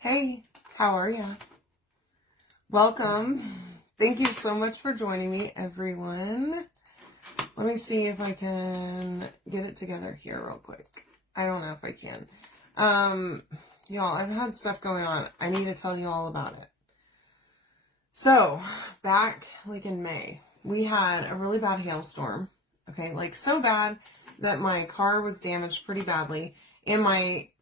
Hey, how are ya? Welcome. Thank you so much for joining me, everyone. Let me see if I can get it together here real quick. I don't know if I can. Y'all, I've had stuff going on. I need to tell you all about it. So, back like in May, we had a really bad hailstorm. Okay, like so bad that my car was damaged pretty badly and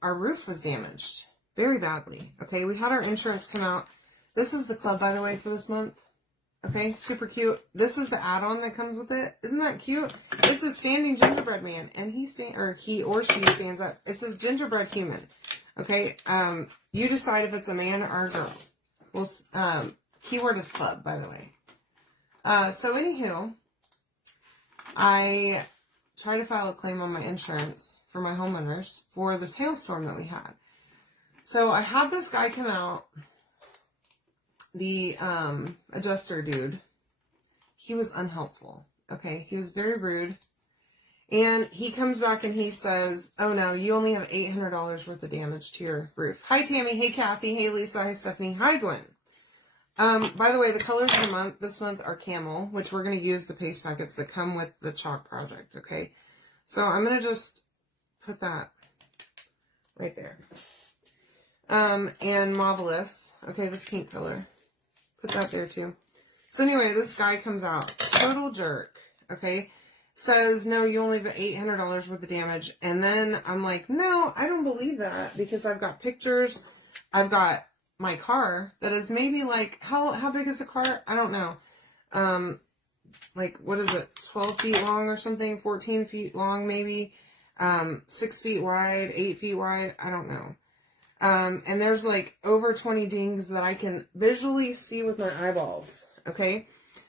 our roof was damaged very badly. Okay, we had our insurance come out. This is the club, by the way, for this month. Okay, super cute. This is the add-on that comes with it. Isn't that cute? It's a standing gingerbread man, and he or she stands up. It says gingerbread human. Okay, you decide if it's a man or a girl. Well, keyword is club, by the way. So anywho, I tried to file a claim on my insurance for my homeowners for this hailstorm that we had. So I had this guy come out, the adjuster dude. He was unhelpful. Okay, he was very rude. And he comes back and he says, oh no, you only have $800 worth of damage to your roof. Hi Tammy, hey Kathy, hey Lisa, hi Stephanie, hi Gwen. By the way, the colors of the month, this month are camel, which we're going to use the paste packets that come with the chalk project, okay? So I'm going to just put that right there. And Marvelous. Okay, this pink color. Put that there too. So anyway, this guy comes out. Total jerk. Okay. Says, no, you only have $800 worth of damage. And then I'm like, no, I don't believe that. Because I've got pictures. I've got my car that is maybe like, how big is the car? I don't know. Like, what is it? 12 feet long or something? 14 feet long maybe? 6 feet wide? 8 feet wide? I don't know. And there's like over 20 dings that I can visually see with my eyeballs. Okay.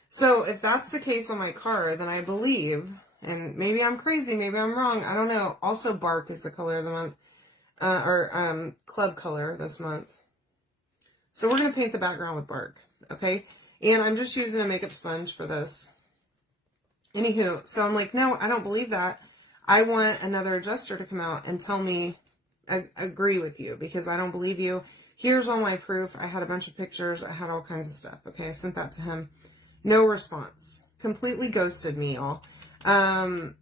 So if that's the case on my car, then I believe, and maybe I'm crazy, maybe I'm wrong. I don't know. Also bark is the color of the month, or club color this month. So we're going to paint the background with bark. Okay. And I'm just using a makeup sponge for this. Anywho, so I'm like, no, I don't believe that. I want another adjuster to come out and tell me, agree with you, because I don't believe you. Here's all my proof. I had a bunch of pictures. I had all kinds of stuff. Okay, I sent that to him. No response. Completely ghosted me, y'all. And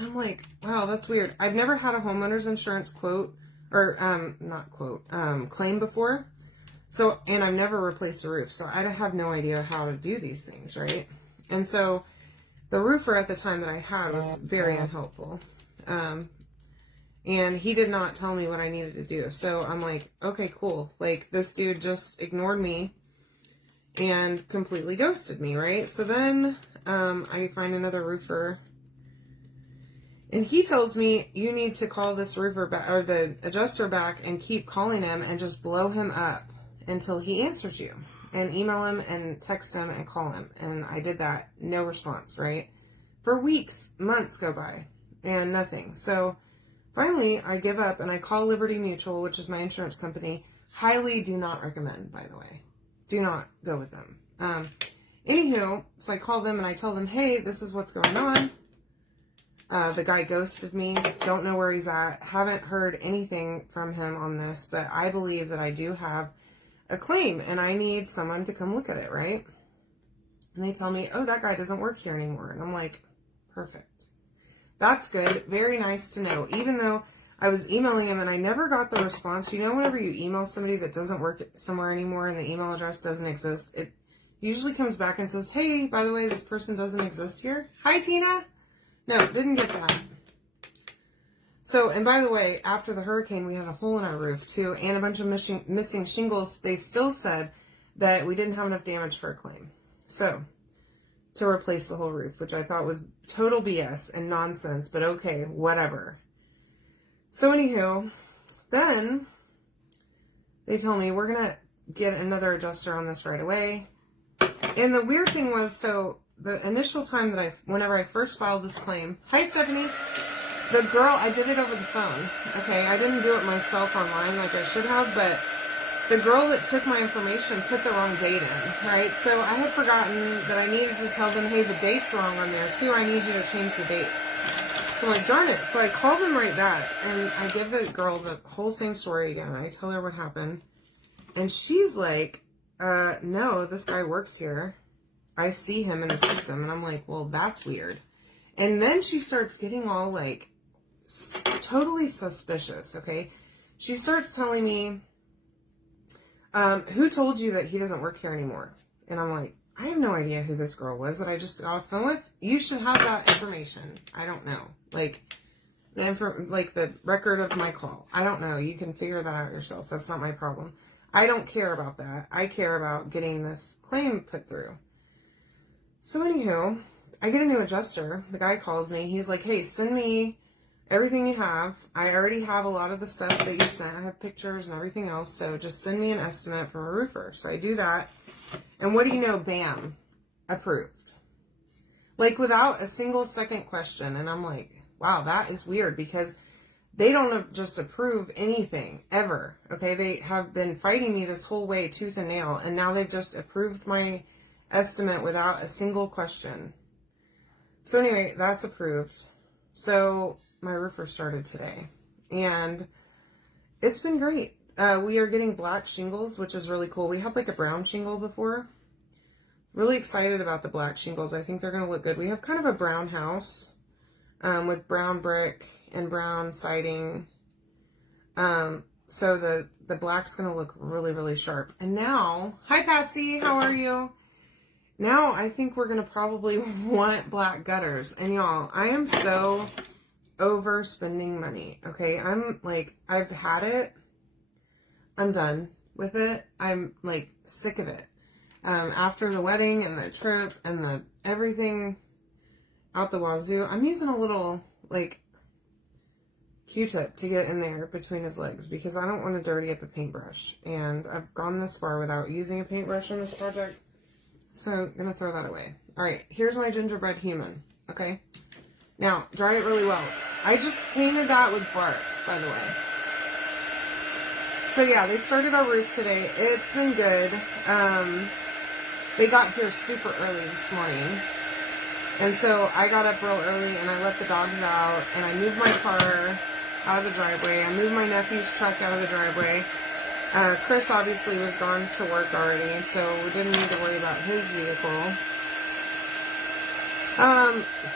I'm like, wow, that's weird. I've never had a homeowner's insurance quote, or not quote, claim before. So, and I've never replaced a roof, so I have no idea how to do these things, right? And so the roofer at the time that I had was very unhelpful. And he did not tell me what I needed to do. So I'm like, okay, cool. Like, this dude just ignored me and completely ghosted me, right? So then I find another roofer. And he tells me, you need to call this roofer back, or the adjuster back, and keep calling him and just blow him up until he answers you. And email him and text him and call him. And I did that. No response, right? For weeks, months go by, and nothing. So finally, I give up and I call Liberty Mutual, which is my insurance company. Highly do not recommend, by the way. Do not go with them. Anywho, so I call them and I tell them, hey, this is what's going on. The guy ghosted me. Don't know where he's at. Haven't heard anything from him on this, but I believe that I do have a claim and I need someone to come look at it, right? And they tell me, oh, that guy doesn't work here anymore. And I'm like, perfect. That's good. Very nice to know. Even though I was emailing him and I never got the response. You know, whenever you email somebody that doesn't work somewhere anymore and the email address doesn't exist, it usually comes back and says, hey, by the way, this person doesn't exist here. Hi, Tina. No, didn't get that. So, and by the way, after the hurricane, we had a hole in our roof too and a bunch of missing shingles. They still said that we didn't have enough damage for a claim. So, to replace the whole roof, which I thought was total BS and nonsense, but okay, whatever. So anywho, then they tell me we're going to get another adjuster on this right away. And the weird thing was, so the initial time that whenever I first filed this claim, hi Stephanie, the girl, I did it over the phone. Okay, I didn't do it myself online like I should have, but the girl that took my information put the wrong date in, right? So I had forgotten that I needed to tell them, hey, the date's wrong on there too. I need you to change the date. So I'm like, darn it. So I called them right back and I give the girl the whole same story again. I tell her what happened. And she's like, no, this guy works here. I see him in the system. And I'm like, well, that's weird. And then she starts getting all like totally suspicious, okay? She starts telling me, who told you that he doesn't work here anymore? And I'm like, I have no idea who this girl was that I just got off the phone with. You should have that information. I don't know. Like, the record of my call. I don't know. You can figure that out yourself. That's not my problem. I don't care about that. I care about getting this claim put through. So anywho, I get a new adjuster. The guy calls me. He's like, hey, send me everything you have. I already have a lot of the stuff that you sent. I have pictures and everything else. So just send me an estimate from a roofer. So I do that. And what do you know? Bam. Approved. Like without a single second question. And I'm like, wow, that is weird because they don't just approve anything ever. Okay. They have been fighting me this whole way tooth and nail. And now they've just approved my estimate without a single question. So anyway, that's approved. So my roofer started today and it's been great. We are getting black shingles, which is really cool. We had like a brown shingle before. Really excited about the black shingles. I think they're going to look good. We have kind of a brown house with brown brick and brown siding. So the black's going to look really, really sharp. And now, hi Patsy, how are you? Now I think we're going to probably want black gutters. And y'all, I am so over spending money. Okay. I'm like, I've had it. I'm done with it. I'm like sick of it. After the wedding and the trip and the everything out the wazoo, I'm using a little like Q-tip to get in there between his legs because I don't want to dirty up a paintbrush. And I've gone this far without using a paintbrush on this project. So I'm going to throw that away. All right, here's my gingerbread human. Okay. Now, dry it really well. I just painted that with bark, by the way. So yeah, they started our roof today. It's been good. They got here super early this morning. And so I got up real early and I let the dogs out and I moved my car out of the driveway. I moved my nephew's truck out of the driveway. Chris obviously was gone to work already, so we didn't need to worry about his vehicle.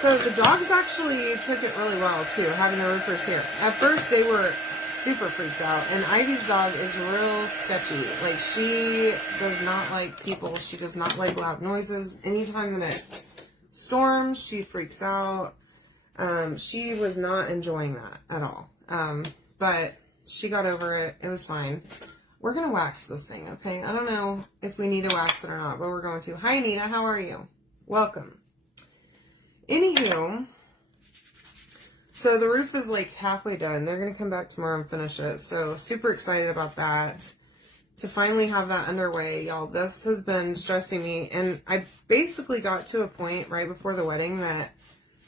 So the dogs actually took it really well too, having the roofers here. At first they were super freaked out, and Ivy's dog is real sketchy. Like, she does not like people. She does not like loud noises. Anytime that it storms, she freaks out. She was not enjoying that at all. But she got over it. It was fine. We're going to wax this thing, okay? I don't know if we need to wax it or not, but we're going to. Hi, Anita. How are you? Welcome. Anywho, so the roof is like halfway done. They're going to come back tomorrow and finish it. So super excited about that. To finally have that underway, y'all. This has been stressing me. And I basically got to a point right before the wedding that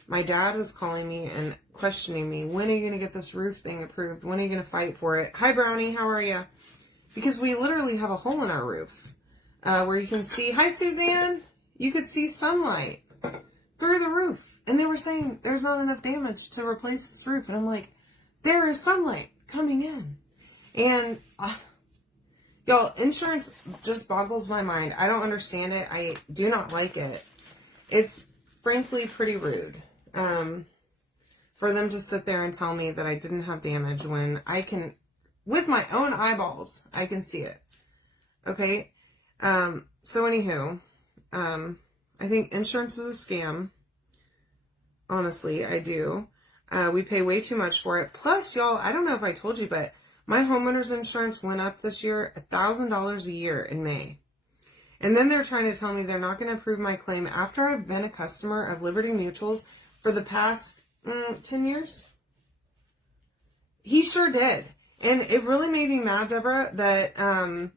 my dad was calling me and questioning me. When are you going to get this roof thing approved? When are you going to fight for it? Hi, Brownie. How are you? Because we literally have a hole in our roof where you can see. Hi, Suzanne. You could see sunlight through the roof. And they were saying there's not enough damage to replace this roof. And I'm like, there is sunlight coming in. And y'all, insurance just boggles my mind. I don't understand it. I do not like it. It's frankly pretty rude for them to sit there and tell me that I didn't have damage when I can, with my own eyeballs, I can see it. Okay? So anywho, I think insurance is a scam. Honestly, I do. We pay way too much for it. Plus, y'all, I don't know if I told you, but my homeowner's insurance went up this year $1,000 a year in May. And then they're trying to tell me they're not going to approve my claim after I've been a customer of Liberty Mutuals for the past 10 years. He sure did. And it really made me mad, Deborah, that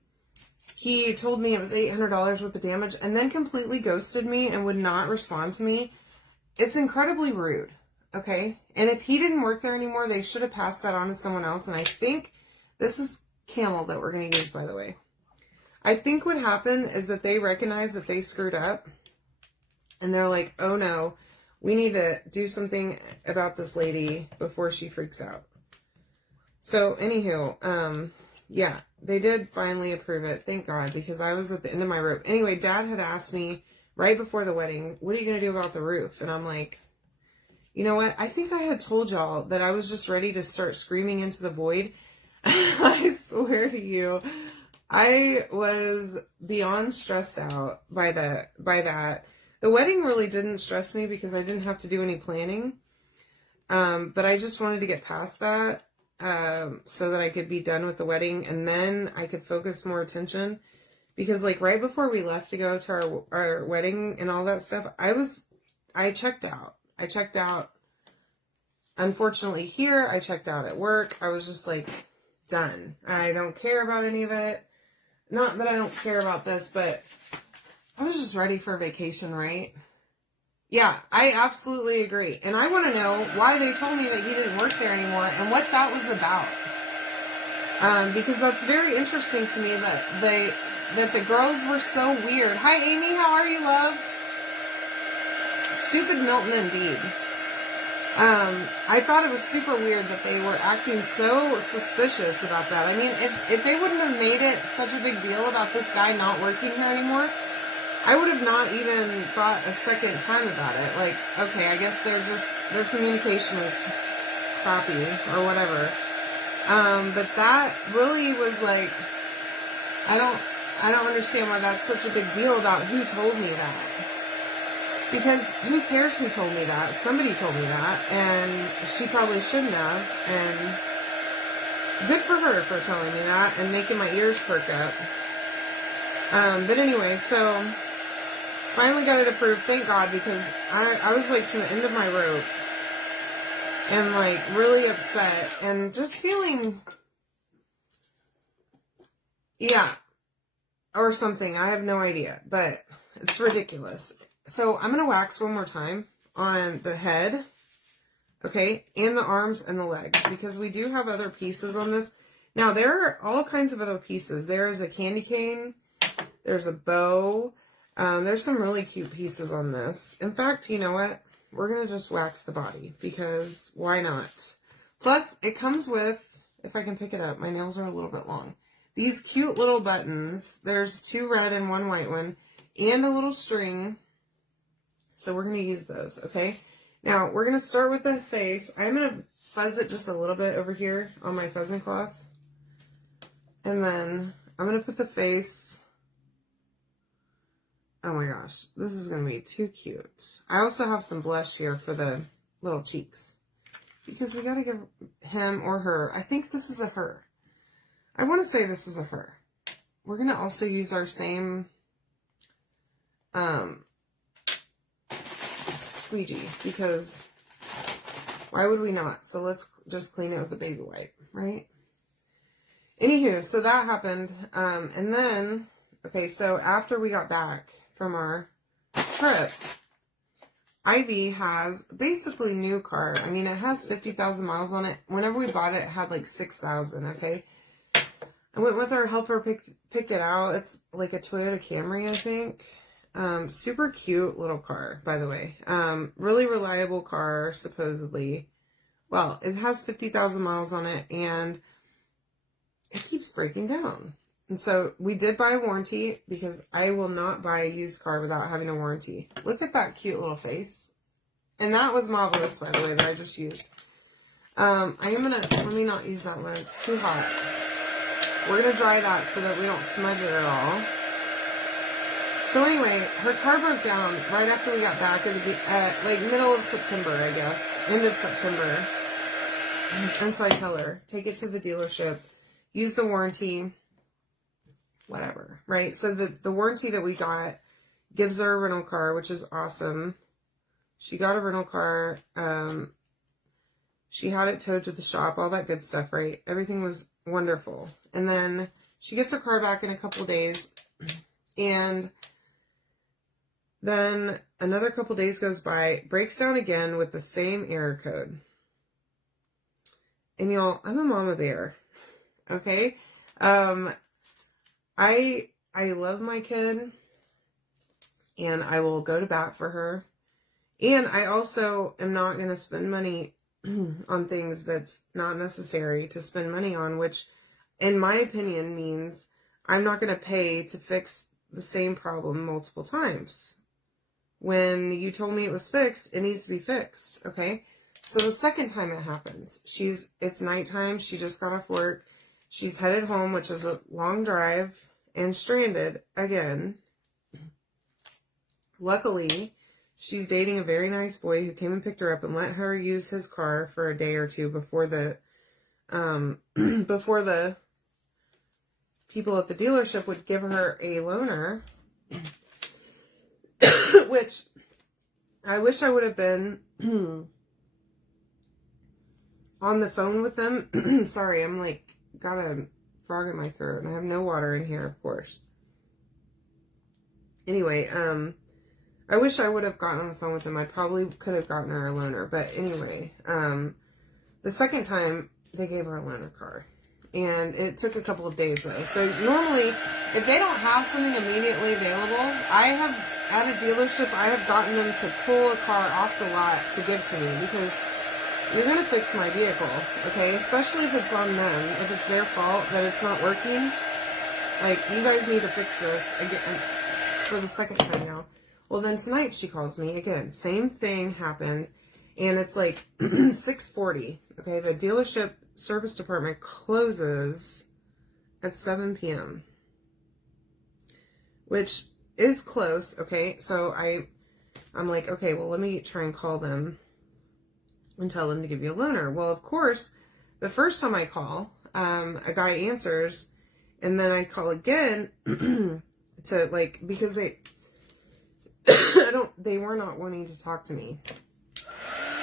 he told me it was $800 worth of damage and then completely ghosted me and would not respond to me. It's incredibly rude, okay? And if he didn't work there anymore, they should have passed that on to someone else. And I think this is Camel that we're going to use, by the way. I think what happened is that they recognized that they screwed up. And they're like, oh no, we need to do something about this lady before she freaks out. So, anywho, yeah, they did finally approve it. Thank God, because I was at the end of my rope. Anyway, Dad had asked me right before the wedding, what are you going to do about the roof? And I'm like, you know what? I think I had told y'all that I was just ready to start screaming into the void. I swear to you, I was beyond stressed out by that. The wedding really didn't stress me because I didn't have to do any planning. But I just wanted to get past that, so that I could be done with the wedding, and then I could focus more attention, because like right before we left to go to our wedding and all that stuff, I checked out. Unfortunately here, I checked out at work. I was just like, done. I don't care about any of it. Not that I don't care about this, but I was just ready for a vacation, right? Yeah, I absolutely agree. And I want to know why they told me that he didn't work there anymore and what that was about. Because that's very interesting to me that the girls were so weird. Hi, Amy. How are you, love? Stupid Milton indeed. I thought it was super weird that they were acting so suspicious about that. I mean, if they wouldn't have made it such a big deal about this guy not working here anymore, I would have not even thought a second time about it. Like, okay, I guess their communication was crappy or whatever. But that really was like, I don't understand why that's such a big deal about who told me that. Because who cares who told me that? Somebody told me that, and she probably shouldn't have, and good for her for telling me that and making my ears perk up. But anyway, so finally got it approved, thank God, because I was like to the end of my rope and like really upset and just feeling, yeah, or something. I have no idea, but it's ridiculous. So I'm going to wax one more time on the head, okay, and the arms and the legs, because we do have other pieces on this. Now, there are all kinds of other pieces. There's a candy cane. There's a bow. There's some really cute pieces on this. In fact, you know what? We're going to just wax the body, because why not? Plus, it comes with, if I can pick it up, my nails are a little bit long. These cute little buttons. There's 2 red and 1 white one, and a little string. So we're going to use those, okay? Now, we're going to start with the face. I'm going to fuzz it just a little bit over here on my pheasant cloth. And then I'm going to put the face. Oh my gosh, this is going to be too cute. I also have some blush here for the little cheeks, because we got to give him or her. I think this is a her. I want to say this is a her. We're going to also use our same squeegee, because why would we not? So let's just clean it with a baby wipe, right? Anywho, so that happened. And then, okay, so after we got back from our trip, Ivy has basically new car. I mean, it has 50,000 miles on it. Whenever we bought it, it had like 6,000, okay? I went with her, help her pick it out. It's like a Toyota Camry, I think. Super cute little car, by the way. Really reliable car, supposedly. Well, it has 50,000 miles on it, and it keeps breaking down. And so we did buy a warranty, because I will not buy a used car without having a warranty. Look at that cute little face. And that was marvelous, by the way, that I just used. Let me not use that one. It's too hot. We're going to dry that so that we don't smudge it at all. So anyway, her car broke down right after we got back at like middle of September, I guess. End of September. And so I tell her, take it to the dealership, use the warranty, whatever, right? So the warranty that we got gives her a rental car, which is awesome. She got a rental car. She had it towed to the shop, all that good stuff, right? Everything was wonderful. And then she gets her car back in a couple of days, and then another couple days goes by, breaks down again with the same error code. And y'all, I'm a mama bear, okay? I love my kid, and I will go to bat for her. And I also am not going to spend money on things that's not necessary to spend money on, which in my opinion, means I'm not going to pay to fix the same problem multiple times. When you told me it was fixed, it needs to be fixed, okay? So the second time it happens, it's nighttime, she just got off work, she's headed home, which is a long drive, and stranded again. Luckily, she's dating a very nice boy who came and picked her up and let her use his car for a day or two before the before the people at the dealership would give her a loaner. Which I wish I would have been on the phone with them. Sorry, I'm like got a frog in my throat and I have no water in here, of course. Anyway, I wish I would have gotten on the phone with them. I probably could have gotten her a loaner. But anyway, the second time they gave her a loaner car. And it took a couple of days though. So normally, if they don't have something immediately available, at a dealership, I have gotten them to pull a car off the lot to give to me because you're going to fix my vehicle, okay? Especially if it's on them, if it's their fault that it's not working. Like, you guys need to fix this again for the second time now. Well, then tonight she calls me again. Same thing happened. And it's like 6:40, okay? The dealership service department closes at 7 p.m. Which is close, okay? So I'm like, okay, well, let me try and call them and tell them to give you a loaner. Well, of course, the first time I call, a guy answers, and then I call again to, like, because they were not wanting to talk to me.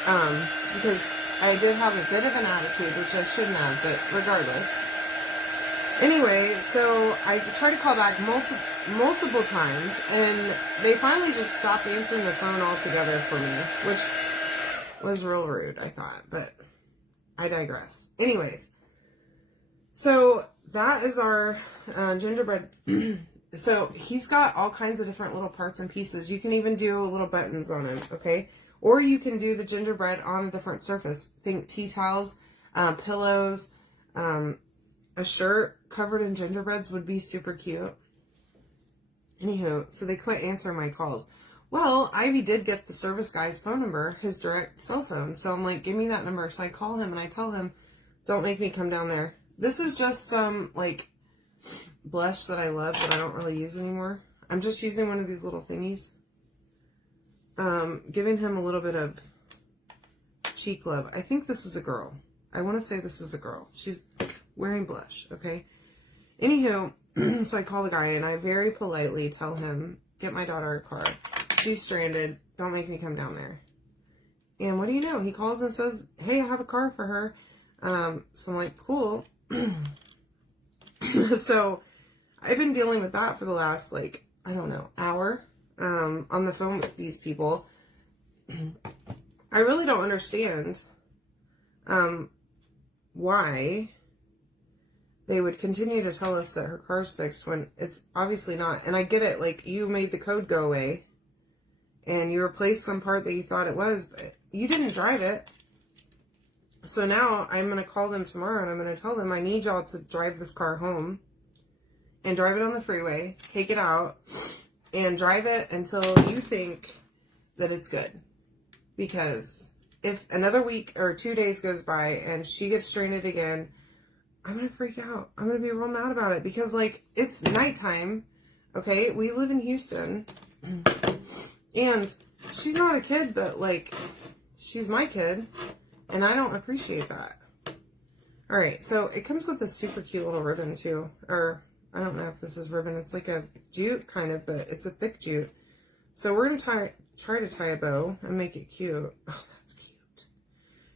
Because I did have a bit of an attitude, which I shouldn't have, but regardless. Anyway, so I tried to call back multiple times, and they finally just stopped answering the phone altogether for me, which was real rude, I thought, but I digress. Anyways, so that is our gingerbread. So he's got all kinds of different little parts and pieces. You can even do little buttons on him, okay? Or you can do the gingerbread on a different surface. Think tea towels, pillows, a shirt covered in gingerbreads would be super cute. Anywho, so they quit answering my calls. Well, Ivy did get the service guy's phone number, his direct cell phone. So I'm like, give me that number. So I call him and I tell him, don't make me come down there. This is just some, like, blush that I love that I don't really use anymore. I'm just using one of these little thingies. Giving him a little bit of cheek love. I think this is a girl. I want to say this is a girl. She's wearing blush, okay? Anywho, so I call the guy and I very politely tell him, get my daughter a car. She's stranded. Don't make me come down there. And what do you know? He calls and says, hey, I have a car for her. So I'm like, cool. So I've been dealing with that for the last, like, I don't know, hour. On the phone with these people. I really don't understand why they would continue to tell us that her car's fixed when it's obviously not. And I get it, like, you made the code go away and you replaced some part that you thought it was, but you didn't drive it. So now I'm going to call them tomorrow and I'm going to tell them I need y'all to drive this car home and drive it on the freeway, take it out, and drive it until you think that it's good. Because if another week or 2 days goes by and she gets stranded again, I'm going to freak out. I'm going to be real mad about it. Because, like, it's nighttime, okay? We live in Houston. And she's not a kid, but, like, she's my kid. And I don't appreciate that. Alright, so it comes with a super cute little ribbon, too. Or, I don't know if this is ribbon. It's like a jute, kind of, but it's a thick jute. So we're going to try to tie a bow and make it cute. Oh, that's cute.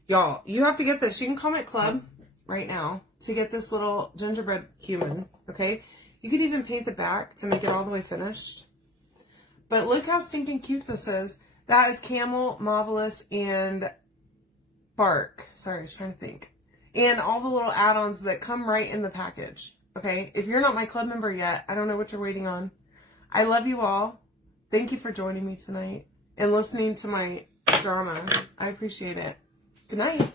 Y'all, you have to get this. You can comment club right now to get this little gingerbread human, okay? You could even paint the back to make it all the way finished. But look how stinking cute this is. That is camel, marvelous, and bark. Sorry, I was trying to think. And all the little add-ons that come right in the package. Okay, if you're not my club member yet, I don't know what you're waiting on. I love you all. Thank you for joining me tonight and listening to my drama. I appreciate it. Good night.